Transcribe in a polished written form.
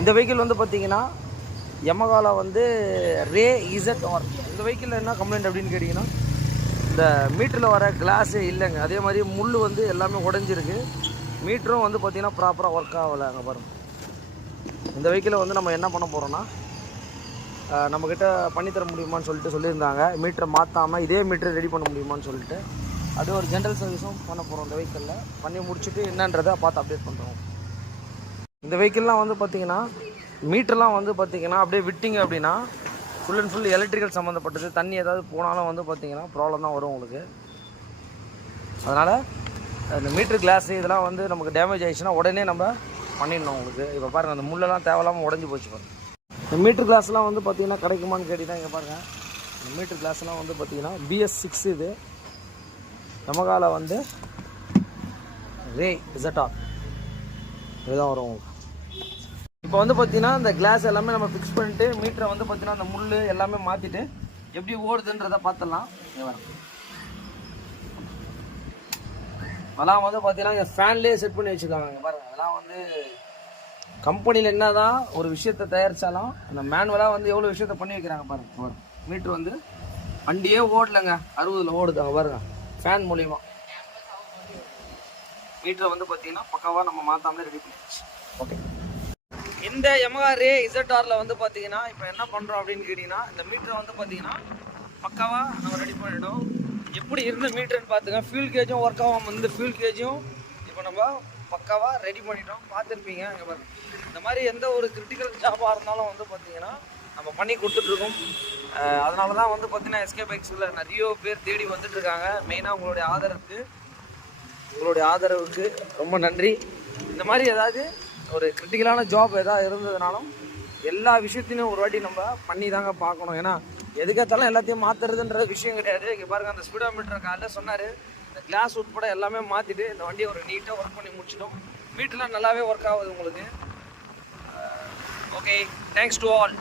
இந்த வெஹிக்கிள் வந்து பார்த்தீங்கன்னா யமகாவில் வந்து ரே இசட்ஆர். இந்த வெஹிக்கிளில் என்ன கம்ப்ளைண்ட் அப்படின்னு கேட்டிங்கன்னா, இந்த மீட்டரில் வர கிளாஸே இல்லைங்க. அதே மாதிரி முள் வந்து எல்லாமே உடஞ்சிருக்கு. மீட்டரும் வந்து பார்த்திங்கன்னா ப்ராப்பராக ஒர்க் ஆகலை. அங்கே பாருங்கள். இந்த வெஹிக்கிளை வந்து நம்ம என்ன பண்ண போகிறோன்னா, நம்மக்கிட்ட பண்ணித்தர முடியுமான்னு சொல்லியிருந்தாங்க. மீட்டரை மாற்றாமல் இதே மீட்டரை ரெடி பண்ண முடியுமான்னு சொல்லிட்டு அது ஒரு ஜென்ரல் சர்வீஸும் பண்ண போகிறோம். இந்த வெஹிக்கிளில் பண்ணி முடிச்சுட்டு என்னன்றதை பார்த்து அப்டேட் பண்ணுறோம். இந்த வெஹிக்கிள்லாம் வந்து பார்த்திங்கன்னா மீட்டர்லாம் வந்து பார்த்திங்கன்னா அப்படியே விட்டிங்க அப்படின்னா ஃபுல் அண்ட் ஃபுல் எலக்ட்ரிக்கல் சம்மந்தப்பட்டது. தண்ணி ஏதாவது போனாலும் வந்து பார்த்திங்கன்னா ப்ராப்ளம் தான் வரும் உங்களுக்கு. அதனால் இந்த மீட்ரு கிளாஸு இதெல்லாம் வந்து நமக்கு டேமேஜ் ஆகிடுச்சுன்னா உடனே நம்ம பண்ணிடணும் உங்களுக்கு. இப்போ பாருங்கள், அந்த முள்ளெல்லாம் தேவையில்லாமல் உடஞ்சி போச்சு பாருங்கள். இந்த மீட்ரு கிளாஸ்லாம் வந்து பார்த்திங்கன்னா கிடைக்குமான்னு கேட்டிங்கன்னா இங்கே பாருங்கள். இந்த மீட்ரு கிளாஸ்லாம் வந்து பார்த்திங்கன்னா BS6 இது. யமகாவில் வந்து ரே இசட்ஆர் இதுதான் வரும் உங்களுக்கு. இப்போ வந்து பார்த்தீங்கன்னா இந்த கிளாஸ் எல்லாமே நம்ம ஃபிக்ஸ் பண்ணிட்டு மீட்டரை வந்து பார்த்தீங்கன்னா அந்த முள் எல்லாமே மாற்றிட்டு எப்படி ஓடுதுன்றதை பார்த்துடலாம். அதெல்லாம் வந்து பார்த்தீங்கன்னா இங்கே ஃபேன்லேயே செட் பண்ணி வச்சுருக்காங்க பாருங்கள். அதெல்லாம் வந்து கம்பெனியில் என்ன தான் ஒரு விஷயத்தை தயாரித்தாலும் அந்த மேனுவலாக வந்து எவ்வளோ விஷயத்த பண்ணி வைக்கிறாங்க பாருங்கள். மீட்ரு வந்து வண்டியே ஓடலைங்க, 60ல் ஓடுது. அங்கே பாருங்கள், ஃபேன் மூலிமா மீட்டரை வந்து பார்த்தீங்கன்னா பக்காவாக நம்ம மாற்றாமலே ரெடி பண்ணிடுச்சு. ஓகே, இந்த யமகா ரே இசட்ஆரில் வந்து பார்த்தீங்கன்னா இப்போ என்ன பண்ணுறோம் அப்படின்னு கேட்டிங்கன்னா, இந்த மீட்டரை வந்து பார்த்தீங்கன்னா பக்காவாக நம்ம ரெடி பண்ணிட்டோம். எப்படி இருந்த மீட்டர்னு பார்த்துங்க. ஃபியூல் கேஜும் ஒர்க் ஆகாமல் வந்து ஃபியூல் கேஜும் இப்போ நம்ம பக்காவாக ரெடி பண்ணிட்டோம். பார்த்துருப்பீங்க இங்கே பாருங்க. இந்த மாதிரி எந்த ஒரு கிரிட்டிக்கல் ஜாபாக இருந்தாலும் வந்து பார்த்தீங்கன்னா நம்ம பண்ணி கொடுத்துட்ருக்கோம். அதனால தான் வந்து பார்த்தீங்கன்னா எஸ்கே பைக்ஸில் நிறைய பேர் தேடி வந்துட்டுருக்காங்க. மெயினாக உங்களுடைய ஆதரவுக்கு ரொம்ப நன்றி. இந்த மாதிரி ஏதாவது ஒரு கிரிட்டிக்கலான ஜாப் எதாவது இருந்ததுனாலும் எல்லா விஷயத்தையும் ஒரு வாட்டி நம்ம பண்ணி தாங்க பார்க்கணும். ஏன்னா எதுக்கேற்றாலும் எல்லாத்தையும் மாற்றுறதுன்ற விஷயம் கிடையாது. இங்கே பாருங்கள், அந்த ஸ்பீடோ மீட்டர் காலையில் சொன்னார், இந்த கிளாஸ் உட்பட எல்லாமே மாற்றிட்டு இந்த வண்டியை ஒரு நீட்டாக ஒர்க் பண்ணி முடிச்சிட்டோம். மீட்டர்லாம் நல்லாவே ஒர்க் ஆகுது உங்களுக்கு. Okay, thanks to all.